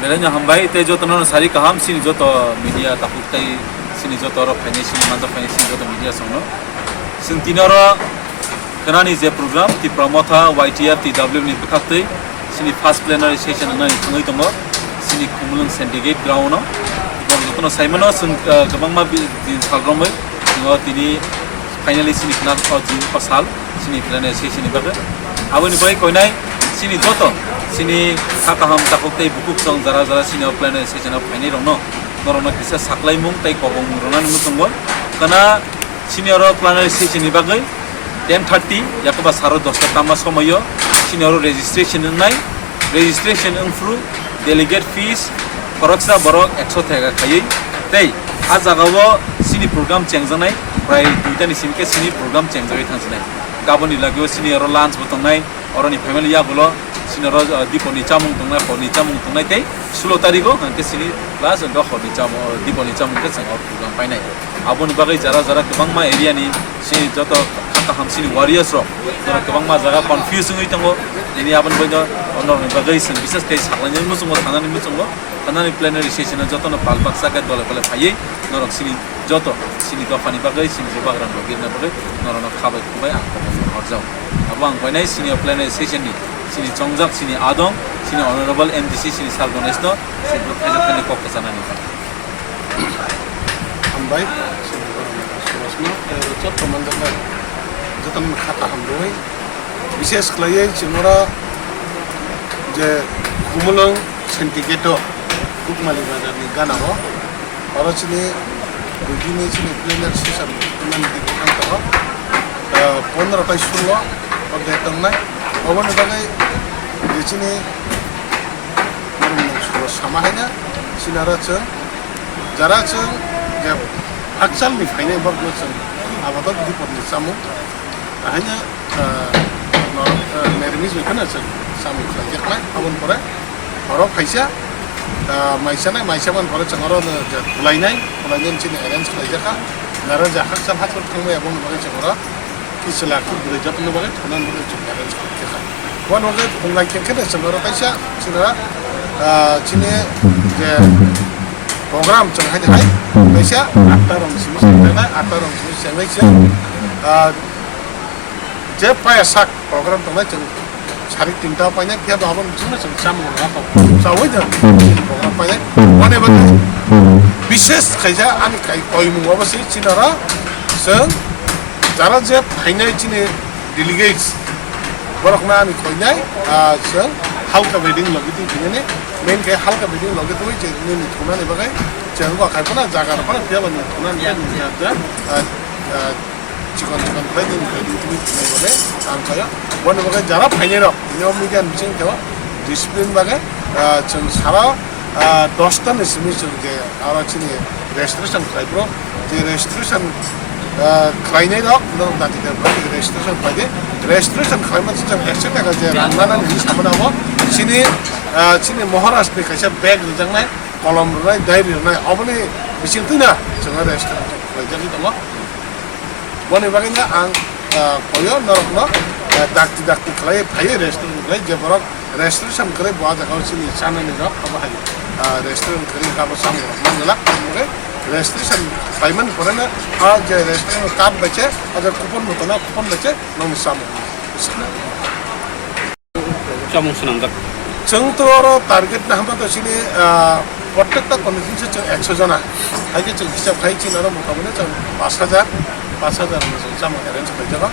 Melanya hambai te joto no sari kaham sini joto media takut tai sini joto ro financial manda financial joto media sono sin tinoro kanani je program ti pramotha YTF TW ni bekakte sini first plenary session na ngai tomo sini kumulung syndicate ground no bom joto no saimono sun gabang ma din salromai ngo tini finally sini kna jin pasal sini plenary session ni baga aboni bai koinai sini joto sini kakaham takuktai bukuk song zara sini plenary session of final rongno norona kisa saklai mung tai kobong ronan mutungo kana sini oro plenary session ni bagai 10:30 yakoba saro 10 tama somoyo sini oro registration nai registration through delegate fees koroksa borok 100 taga khai tei ajagawo sini program chengjanai prai duita ni simke sini program chengjoi thangsnai gaboni lagyo sini oro lunch botongnai oroni family ya bolo sini ro diponi chamung tungnai khoni chamung tungnai tei 16 tariko hanke sini class and khoni chamung diponi chamung ke sang program painai aboni bagai jara kebangma area ni sini joto kata ham sini warriors ro jara kebangma jaga confusing hoi tango ini abon bojo onor ni bagai sin bisas kai saklani musungo thanani musungo kanani plenary session joto no palbaksa ka dole pale phai norok sini joto sini gafani bagai sini bagran bagirna bagai norono khabai kubai horjau abang painai sini plenary session ni sini chongjak sini adong sini honorable MDC sini salgonesto sini phajak kok kesanani hambai sini jot teman-teman jotan khata hamroi বিশেষ করে চিনরা যে কুমলং syndicate কুকমালি বাজারনি গানাবো আর চিনি দুদিনে চিনি planer system মানে দিকে থাকতো 15 টাই 16 অধ্যায় তংনাই অবন বাগাই চিনি সামাহাইনা সিনারাচং যারাচং যে আকসালনি ফাইনাই বর্গচং আবাদত বিপদনি সামু hanya nermis bukan aja sama saja kan abon pore orang paisa maisa man pore cengoro lainai cini arrange kerja kan nara jahak sal hat kamu abon pore cengoro kisah aku bekerja pun pore tunan pore cengoro arrange kerja kan wan pore pengai kengkene cengoro paisa cini program cengah aja paisa aktor orang sini je paya sak program tong lai sari tinta panya kia do habon chuna sam ra ko sawai ja program panya one ba বিশেষ খাইজা আমি কাই কইমু অবশ্যই চিনারা song যারা যে ফাইনাই চিনে delegates বরকনা আমি কইনাই song হালকা bedding লগিতি চিনে মেন কে হালকা বেডিং লগিতি হই যে নি থুনানি বাগাই চেরগা খাইপনা জাগার পরে ফেবানি থুনানি চিকন প্লেনিং তুমি বলে কাম করে বনে বাগে যারা ফাইনাল নিয়ম বিজ্ঞান বিচিং দেওয়া ডিসিপ্লিন বাগে जों सारा 10টা নিসিমি যে আর চিনি রেজিস্ট্রেশন খাইব্র যে রেজিস্ট্রেশন খাইনাই রক নং দাতিতে রেজিস্ট্রেশন পাইদে রেজিস্ট্রেশন খাইমা जों 100 টাকা যে রান্নানা নি সামনাবো চিনি মহারাষ্ট্র খাইসা ব্যাগ রজাंनाय কলম রনাय ডায়েরি রনাय অবনি বিচিং তুইনা जों রেজিস্ট্রেশন খাইজাनि दङ বনে বাগিনা आं কয় নরকনো dakti kalai phai restaurant kalai je borok restaurant kalai ba jagao sini chanani rok aba hai restaurant kalai ka ba sam mangala mure restaurant payment korena a je restaurant card bache agar coupon motona coupon bache nom sam chamung sunamdak जों तो target ना हम तो सिने प्रत्येक condition से 100 जना आगे जों हिसाब खाइ चिन र मोटामोटी जों 5000 जों सामो एरेन्ज खाइ जगा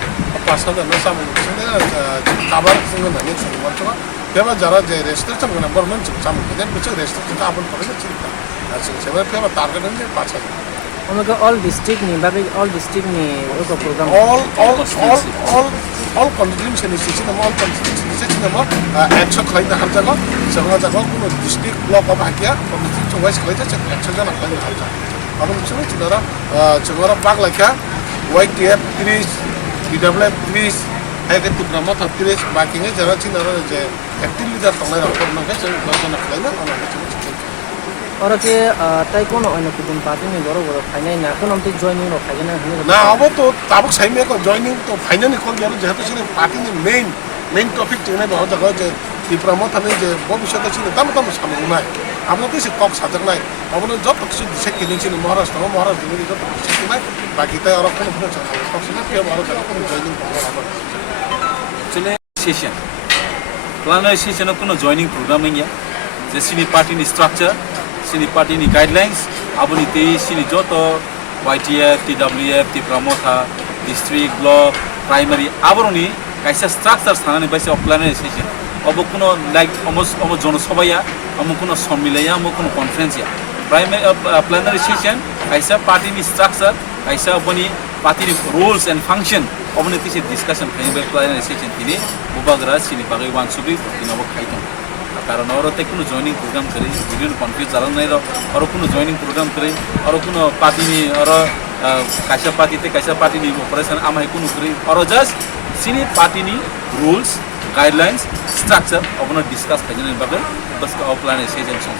5000 न सामो जों काबार जों नानि जों वर्चवा बेबा जरा जे रेजिस्ट्रेशन गना गभर्नमेंट जों सामो दे बिच रेजिस्ट्रेशन का अपन परे चिंता जों सेवा बेबा टारगेट ने 5000 हमको ऑल डिस्ट्रिक्ट नि बाबे ऑल डिस्ट्रिक्ट नि ओको programme all constituency ni sisi nama all constituency ni sisi nama action kali dah kerja kau semua jaga kuno district block apa aja constituency wise kali dah action jangan kali kerja apa maksudnya cendera cendera bag lagi YTF 30 DWF 30 ayat TIPRA Mothani 30 bakinya jalan cendera je active leader tolong rapor naga jangan kali na orang macam और के ताई कोनो अन कुदुम party नि बरो final ना कोनो त joining रो final ना अब तो ताबक साइमे को जॉइनिंग तो फाइनल कॉल गयो जेहेतु सिने पार्टी नि मेन टॉपिक चने बहुत जगह जे TIPRA Mothani जे भविष्य त सिने तम सामने আমরা তো সে কক সাজাক নাই আমরা যত কিছু দিছে কিনেছি মহারাষ্ট্র মহারাষ্ট্র যত কিছু নাই বাকি তাই আর কোনো কোনো চালা কক না পেয়ে বড় জায়গা কোনো জয়নিং প্রোগ্রাম হবে Actually, session. Plenary session of no joining programming ya. The sini party ni structure, sini party ni guidelines, abuni te sini joto YTF, TWF, TIPRA Motha, district, block, primary, abroni kaisa structure sanani baise of plenary session. Obo kuno like almost jono sobaya, amo kuno sommilaya, amo kuno conference ya. Primary plenary session kaisa party ni structure, kaisa abuni party ni rules and function. Obone tise discussion khai by plenary session tini bubagra sini bagai wan subi tini abo khai ton karon oro te kuno joining program kare video confuse jalan nai ro oro kuno joining program kare oro kuno party ni oro kaisa party ni operation amai kuno kare oro just sini party ni rules guidelines structure obone discuss khai jane bagai bas ka plenary session song